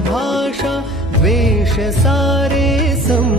भाषा वेश सारे सम